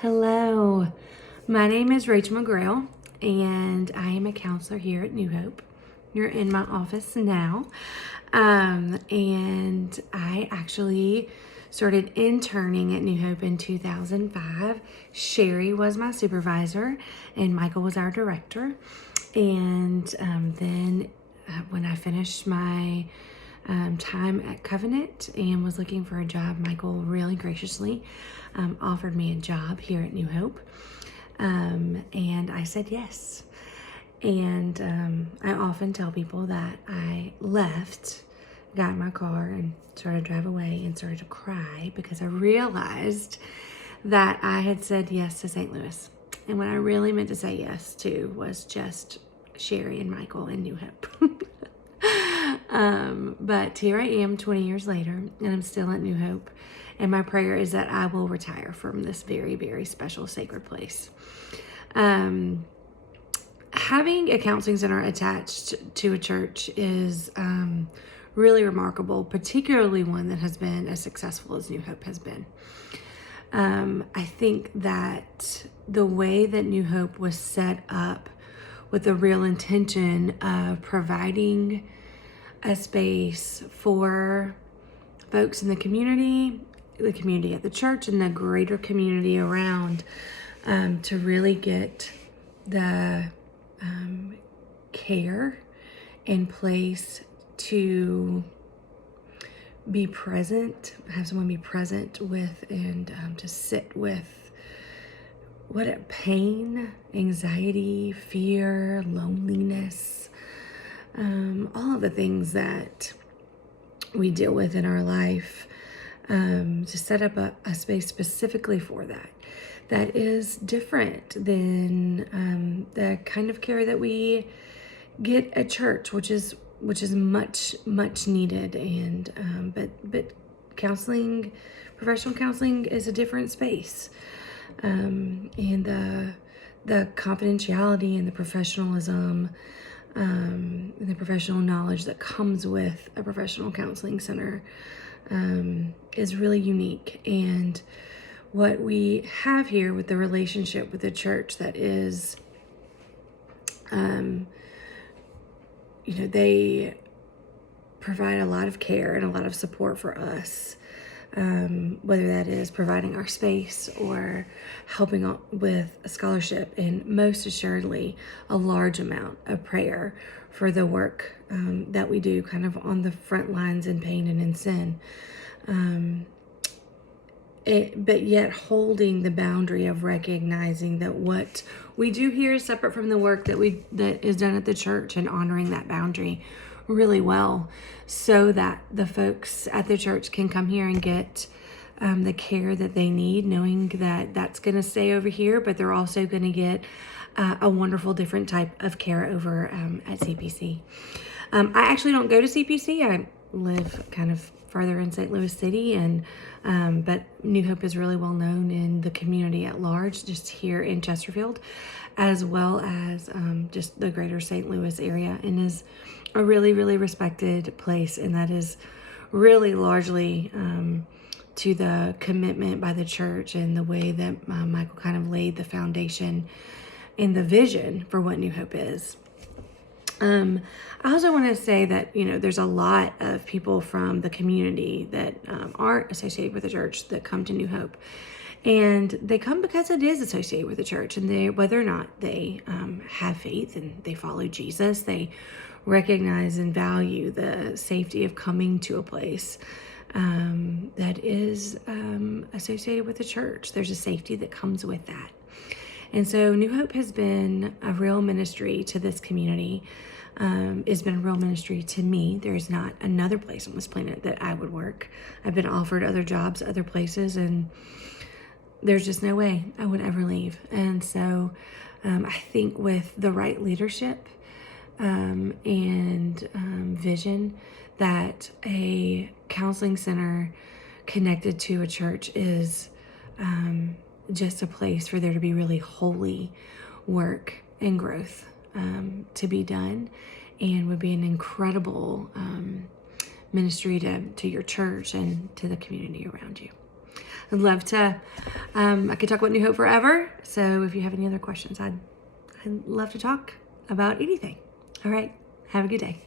Hello, my name is Rachel McGrail, and I am a counselor here at New Hope. You're in my office now, and I actually started interning at New Hope in 2005. Sherry was my supervisor, and Michael was our director. And then when I finished my time at Covenant and was looking for a job, Michael really graciously offered me a job here at New Hope. And I said yes. And I often tell people that I left, got in my car and started to drive away and started to cry because I realized that I had said yes to St. Louis. And what I really meant to say yes to was just Sherry and Michael and New Hope. But here I am 20 years later, and I'm still at New Hope. And my prayer is that I will retire from this very, very special sacred place. Having a counseling center attached to a church is really remarkable, particularly one that has been as successful as New Hope has been. I think that the way that New Hope was set up with the real intention of providing a space for folks in the community at the church, and the greater community around to really get the care in place to be present, have someone be present with, and to sit with pain, anxiety, fear, loneliness, all of the things that we deal with in our life, to set up a space specifically for that is different than the kind of care that we get at church, which is much needed. And but counseling, professional counseling, is a different space, and the confidentiality and the professionalism, and the professional knowledge that comes with a professional counseling center is really unique. And what we have here with the relationship with the church, that is, they provide a lot of care and a lot of support for us, whether that is providing our space or helping with a scholarship, and most assuredly a large amount of prayer for the work that we do kind of on the front lines in pain and in sin. But yet holding the boundary of recognizing that what we do here is separate from the work that is done at the church, and honoring that boundary really well, so that the folks at the church can come here and get the care that they need, knowing that that's going to stay over here, but they're also going to get a wonderful different type of care over at CPC. I actually don't go to CPC. I live kind of further in St. Louis City, and but New Hope is really well known in the community at large, just here in Chesterfield, as well as just the greater St. Louis area, and is a really, really respected place. And that is really largely to the commitment by the church and the way that Michael kind of laid the foundation and the vision for what New Hope is. I also want to say that, there's a lot of people from the community that aren't associated with the church that come to New Hope. And they come because it is associated with the church. And whether or not they have faith and they follow Jesus, they recognize and value the safety of coming to a place that is associated with the church. There's a safety that comes with that. And so New Hope has been a real ministry to this community. It's been a real ministry to me. There is not another place on this planet that I would work. I've been offered other jobs, other places, and there's just no way I would ever leave. And so I think with the right leadership and vision, that a counseling center connected to a church is just a place for there to be really holy work and growth to be done, and would be an incredible ministry to your church and to the community around you. I'd love to, I could talk about New Hope forever. So if you have any other questions, I'd love to talk about anything. All right. Have a good day.